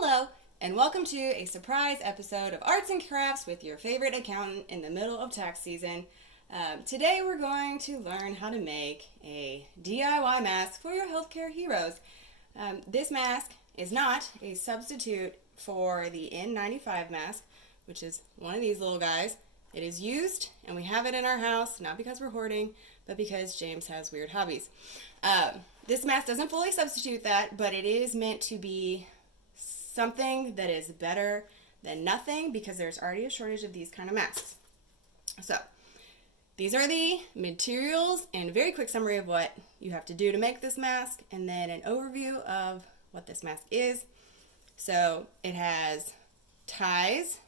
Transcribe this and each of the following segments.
Hello, and welcome to a surprise episode of Arts and Crafts with your favorite accountant in the middle of tax season. Today we're going to learn how to make a DIY mask for your healthcare heroes. This mask is not a substitute for the N95 mask, which is one of these little guys. It is used, and we have it in our house, not because we're hoarding, but because James has weird hobbies. This mask doesn't fully substitute that, but it is meant to be something that is better than nothing because there's already a shortage of these kind of masks. So, these are the materials and a very quick summary of what you have to do to make this mask, and then an overview of what this mask is. So, it has ties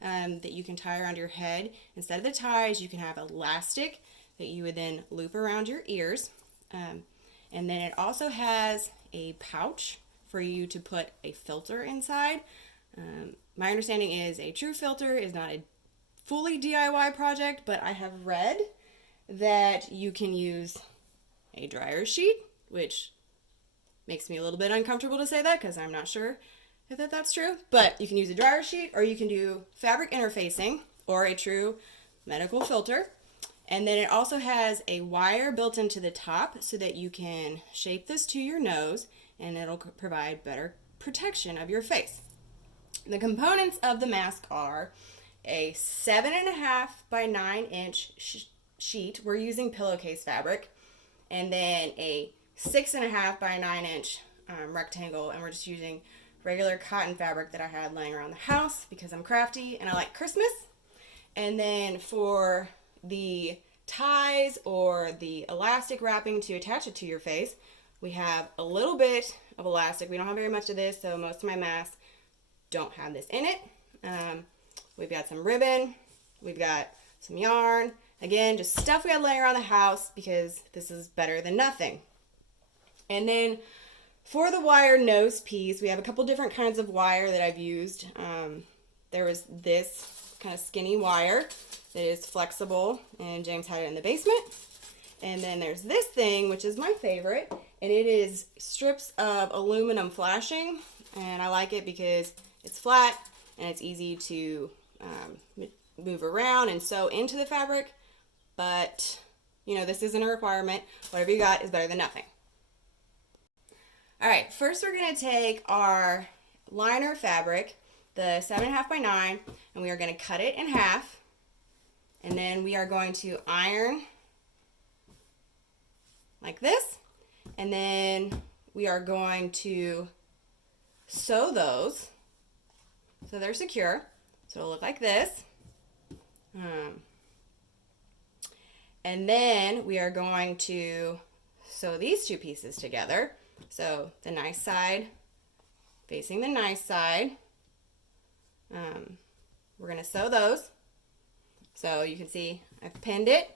that you can tie around your head. Instead of the ties, you can have elastic that you would then loop around your ears. And then it also has a pouch for you to put a filter inside. My understanding is a true filter is not a fully DIY project, but I have read that you can use a dryer sheet, which makes me a little bit uncomfortable to say that because I'm not sure if that's true. But you can use a dryer sheet, or you can do fabric interfacing or a true medical filter. And then it also has a wire built into the top so that you can shape this to your nose and it'll provide better protection of your face. The components of the mask are a 7.5 by 9 inch sheet. We're using pillowcase fabric. And then a 6.5 by 9 inch rectangle, and we're just using regular cotton fabric that I had laying around the house because I'm crafty and I like Christmas. And then for the ties or the elastic wrapping to attach it to your face, we have a little bit of elastic. We don't have very much of this, so most of my masks don't have this in it. We've got some ribbon, we've got some yarn. Again, just stuff we had laying around the house because this is better than nothing. And then for the wire nose piece, we have a couple different kinds of wire that I've used. There was this kind of skinny wire that is flexible, and James had it in the basement. And then there's this thing, which is my favorite, and it is strips of aluminum flashing, and I like it because it's flat and it's easy to move around and sew into the fabric, but this isn't a requirement. Whatever you got is better than nothing. All right, first we're going to take our liner fabric, the 7.5 by 9, and we are going to cut it in half. And then we are going to iron like this. And then we are going to sew those so they're secure. So it'll look like this. And then we are going to sew these two pieces together. So the nice side facing the nice side. We're going to sew those. So you can see I've pinned it.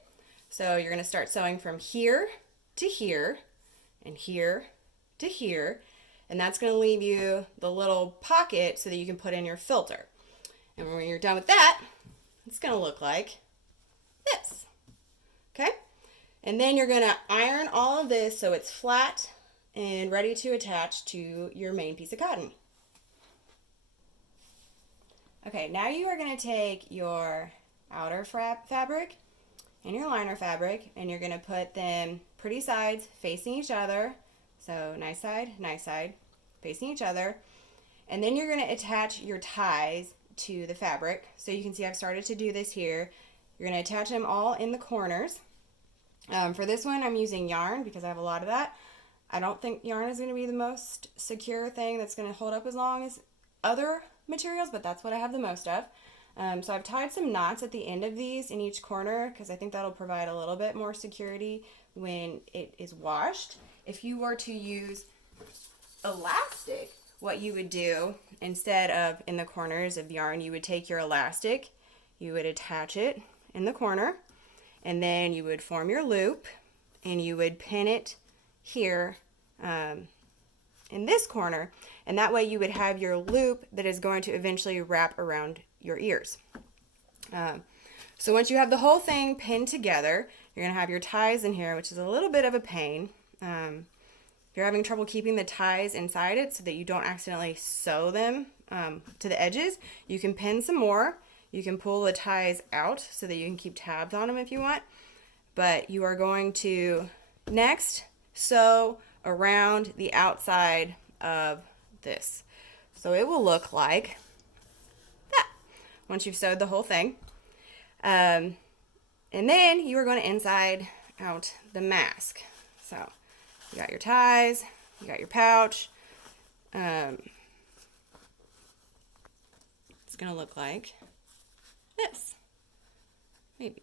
So you're going to start sewing from here to here and here to here. And that's going to leave you the little pocket so that you can put in your filter. And when you're done with that, it's going to look like this. Okay? And then you're going to iron all of this so it's flat and ready to attach to your main piece of cotton. Okay, now you are going to take your outer fabric and your liner fabric, and you're going to put them pretty sides facing each other. So nice side, facing each other. And then you're going to attach your ties to the fabric. So you can see I've started to do this here. You're going to attach them all in the corners. For this one, I'm using yarn because I have a lot of that. I don't think yarn is going to be the most secure thing that's going to hold up as long as other materials, but that's what I have the most of. So I've tied some knots at the end of these in each corner because I think that'll provide a little bit more security when it is washed. If you were to use elastic, what you would do instead of in the corners of yarn, you would take your elastic, you would attach it in the corner, and then you would form your loop and you would pin it here in this corner, and that way you would have your loop that is going to eventually wrap around your ears. So once you have the whole thing pinned together, you're going to have your ties in here, which is a little bit of a pain. if you're having trouble keeping the ties inside it so that you don't accidentally sew them to the edges, you can pin some more. You can pull the ties out so that you can keep tabs on them if you want. But you are going to next sew around the outside of this. So it will look like that once you've sewed the whole thing. And then you are going to inside out the mask. So you got your ties, you got your pouch. It's going to look like this. Maybe.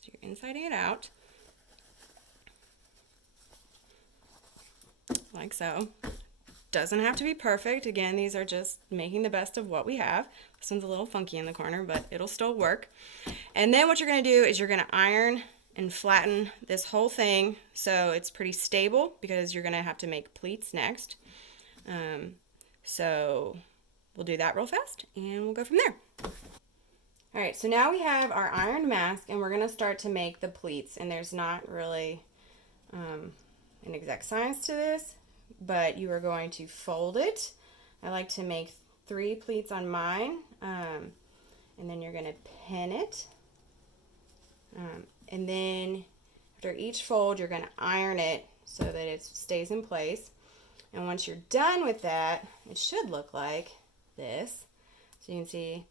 So you're insiding it out. Like so. Doesn't have to be perfect. Again, these are just making the best of what we have. This one's a little funky in the corner, but it'll still work. And then what you're going to do is you're going to iron and flatten this whole thing so it's pretty stable, because you're going to have to make pleats next. So we'll do that real fast and we'll go from there. All right, so now we have our ironed mask and we're going to start to make the pleats. And there's not really an exact science to this, but you are going to fold it. I like to make 3 pleats on mine, and then you're going to pin it. And then after each fold, you're going to iron it so that it stays in place. And once you're done with that, it should look like this. So you can see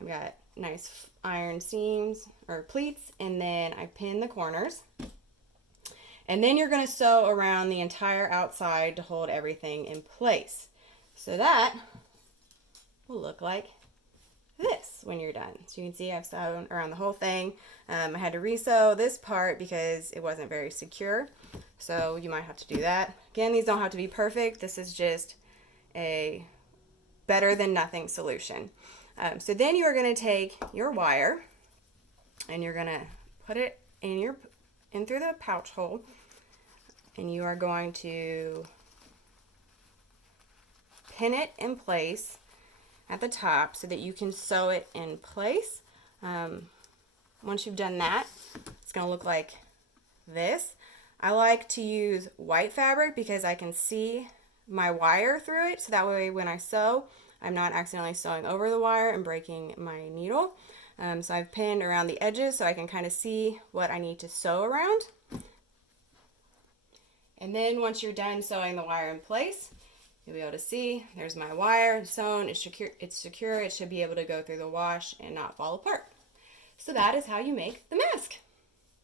I've got nice iron seams or pleats, and then I pin the corners. And then you're going to sew around the entire outside to hold everything in place. So that will look like this when you're done. So you can see I've sewn around the whole thing. I had to re-sew this part because it wasn't very secure. So you might have to do that. Again, these don't have to be perfect. This is just a better than nothing solution. So then you are going to take your wire and you're going to put it in through the pouch hole, and you are going to pin it in place at the top so that you can sew it in place. Once you've done that, it's going to look like this. I like to use white fabric because I can see my wire through it, so that way when I sew, I'm not accidentally sewing over the wire and breaking my needle. So I've pinned around the edges so I can kind of see what I need to sew around. And then once you're done sewing the wire in place, you'll be able to see there's my wire sewn. It's secure. It should be able to go through the wash and not fall apart. So that is how you make the mask.